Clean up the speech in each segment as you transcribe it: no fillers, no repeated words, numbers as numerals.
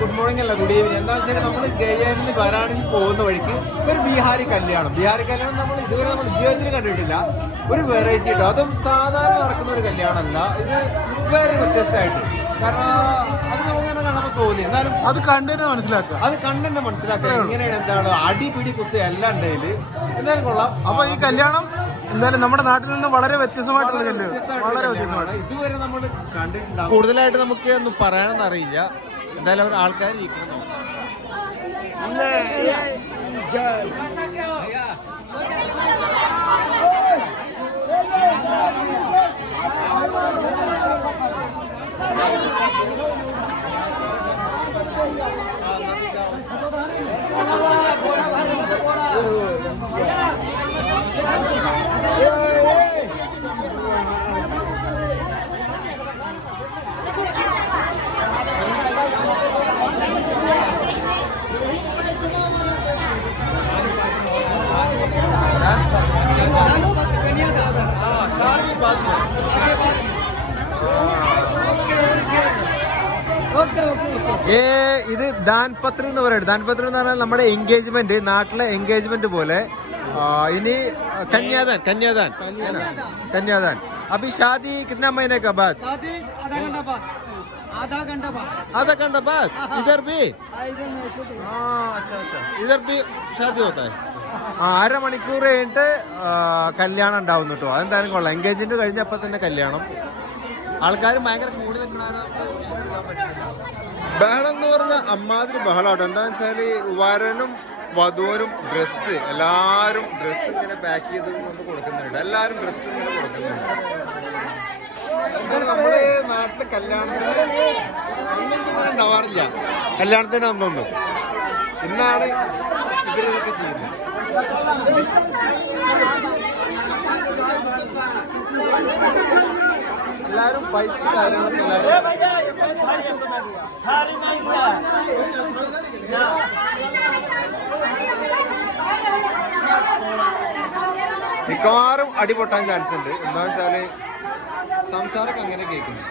Good morning അല്ല good evening. എന്താണെന്ന് വെച്ചാൽ നമ്മൾ ഗയയിൽ നിന്ന് വാരാണസി പോകുന്ന വഴിക്ക് ഒരു ബീഹാരി കല്യാണം നമ്മൾ ഇതുവരെ നമ്മൾ ജീവിതത്തിൽ കണ്ടിട്ടില്ല. ഒരു വെറൈറ്റി കേട്ടോ. അതും സാധാരണ നടക്കുന്ന ഒരു കല്യാണമല്ല, ഇത് വേറെ വ്യത്യസ്തമായിട്ട്. കാരണം അത് നമുക്കങ്ങനെ കാണുമ്പോൾ തോന്നി. എന്നാലും അത് കണ്ടന്നെ മനസ്സിലാക്കുക ഇങ്ങനെയാണ് എന്താണ് അടിപിടി കുത്തി എല്ലാം ഉണ്ടായത്. എന്തായാലും കൊള്ളാം. അപ്പൊ ഈ കല്യാണം എന്തായാലും നമ്മുടെ നാട്ടിൽ നിന്ന് വളരെ വ്യത്യസ്തമായിട്ടുള്ള ഇതുവരെ നമ്മൾ കണ്ടിട്ടുണ്ടാവും. കൂടുതലായിട്ട് നമുക്ക് ഒന്നും പറയാനൊന്നും അറിയില്ല. എന്തായാലും ആൾക്കാർ ഇത് ദാൻപത്രി എന്ന് പറയുന്നത്. ദാൻപത്രി എന്ന് പറഞ്ഞാൽ നമ്മുടെ എൻഗേജ്മെന്റ്, നാട്ടിലെ എൻഗേജ്മെന്റ് പോലെ. ഇനി कन्यादान अभी शादी कितना महीने का बाद? आधा घंटा बाद इधर भी? अच्छा इधर भी शादी होता है. അര മണിക്കൂർ കഴിഞ്ഞിട്ട് കല്യാണം ഉണ്ടാവും കേട്ടോ. അതെന്തായാലും കൊള്ളാം. എൻഗേജ്മെന്റ് കഴിഞ്ഞപ്പോൾ തന്നെ കല്യാണം. ആൾക്കാർ ഭയങ്കര കൂടി നിൽക്കണ ബഹളം എന്ന് പറഞ്ഞാൽ അമ്മാതിരി ബഹളമാണ്. എന്താണെന്ന് വെച്ചാല് വരനും വധുവനും ഡ്രസ്സ്, എല്ലാവരും ഡ്രസ്സ് ഇങ്ങനെ പാക്ക് ചെയ്ത് കൊണ്ട് കൊടുക്കുന്നുണ്ട്. എല്ലാവരും ഡ്രസ്സ് ഇങ്ങനെ കൊടുക്കുന്നുണ്ട്. എന്തായാലും നമ്മുടെ നാട്ടിലെ കല്യാണത്തിന് അന്നൊന്നും ഉണ്ടാവാറില്ല. കല്യാണത്തിന് അന്നൊന്നും. ഇന്നാണ് ഇവരിതൊക്കെ ചെയ്യുന്നത്. എല്ലാവരും പൈസ മിക്കവാറും അടിപൊട്ടാൻ ചാൻസ് ഉണ്ട്. എന്താന്ന് വെച്ചാല് സംസാരമൊക്കെ അങ്ങനെ കേൾക്കുന്നു.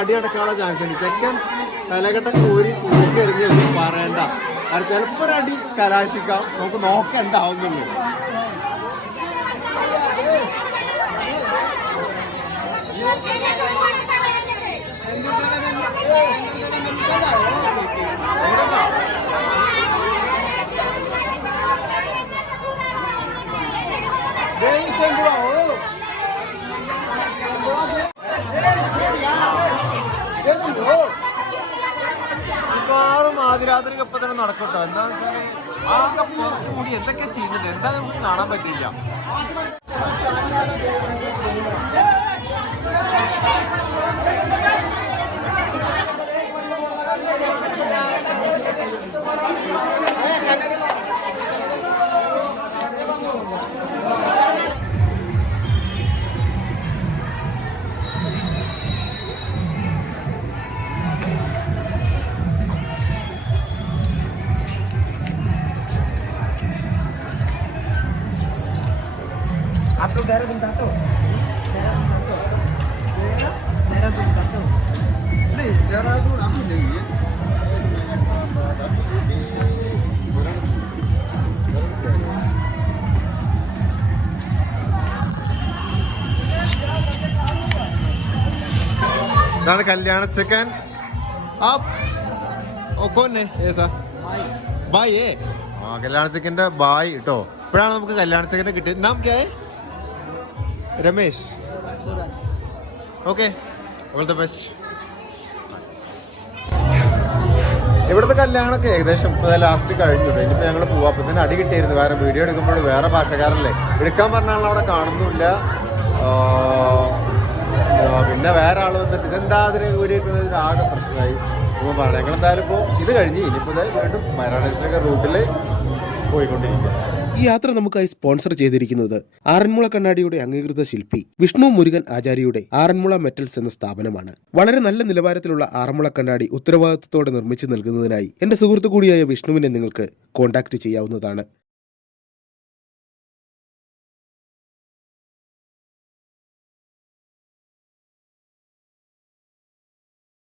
അടി അടക്കാനുള്ള ചാൻസ് ഉണ്ട്. ചെക്കൻ തലകെട്ട കോരി തൂക്കി എറിഞ്ഞൊന്നും പറയണ്ട. അത് ചിലപ്പോൾ ഒരു അടി കലാശിക്കാം. നമുക്ക് നോക്കാം എന്താവുന്നുള്ളൂ. മിക്കവാറും ആദ്യരാത്രി ഇപ്പൊ തന്നെ നടക്കട്ടോ. എന്താന്ന് വെച്ചാല് ആകെ പുറത്തു കൂടി എന്തൊക്കെ ചെയ്യുന്നുണ്ട്, എന്താ നമുക്ക് കാണാൻ പറ്റില്ല. आप लोग देहरादून जाते हो? देहरादून जाते हो? नहीं, देहरादून अभी नहीं है. ഇതാണ് കല്യാണ ചെക്കൻ. കോന്നെ ഏസാ ബായ് ഏ കല്യാണ ചെക്കൻ്റെ ബായ് കേട്ടോ. ഇപ്പോഴാണ് നമുക്ക് കല്യാണ ചെക്കനെ കിട്ടിയത്. നാം ക്യാ Ramesh. Okay, all the best. ഇവിടുത്തെ കല്യാണമൊക്കെ ഏകദേശം ലാസ്റ്റ് കഴിഞ്ഞു. ഇനിയിപ്പോൾ ഞങ്ങൾ പോവാം. അപ്പം തന്നെ അടി കിട്ടിയിരുന്നു. കാരണം വീഡിയോ എടുക്കുമ്പോൾ വേറെ ഭാഷക്കാരല്ലേ എടുക്കാൻ പറഞ്ഞാൽ അവിടെ കാണുന്നില്ല. പിന്നെ വേറെ ആൾ വന്നിട്ട് ഇതെന്താ അതിന് വീഡിയോ ആകെ പ്രശ്നമായി. അപ്പോൾ പറയാം ഞങ്ങളെന്തായാലും ഇപ്പോൾ ഇത് കഴിഞ്ഞ് ഇനിയിപ്പോൾ വീണ്ടും വാരാണസിയിലൊക്കെ റൂട്ടിൽ പോയിക്കൊണ്ടിരിക്കുക. ഈ യാത്ര നമുക്കായി സ്പോൺസർ ചെയ്തിരിക്കുന്നത് ആറന്മുള കണ്ണാടിയുടെ അംഗീകൃത ശില്പി വിഷ്ണു മുരുകൻ ആചാര്യയുടെ ആറന്മുള മെറ്റൽസ് എന്ന സ്ഥാപനമാണ്. വളരെ നല്ല നിലവാരത്തിലുള്ള ആറന്മുള കണ്ണാടി ഉത്തരവാദിത്തത്തോടെ നിർമ്മിച്ചു നൽകുന്നതിനായി എന്റെ സുഹൃത്തു കൂടിയായ വിഷ്ണുവിനെ നിങ്ങൾക്ക് കോൺടാക്ട് ചെയ്യാവുന്നതാണ്.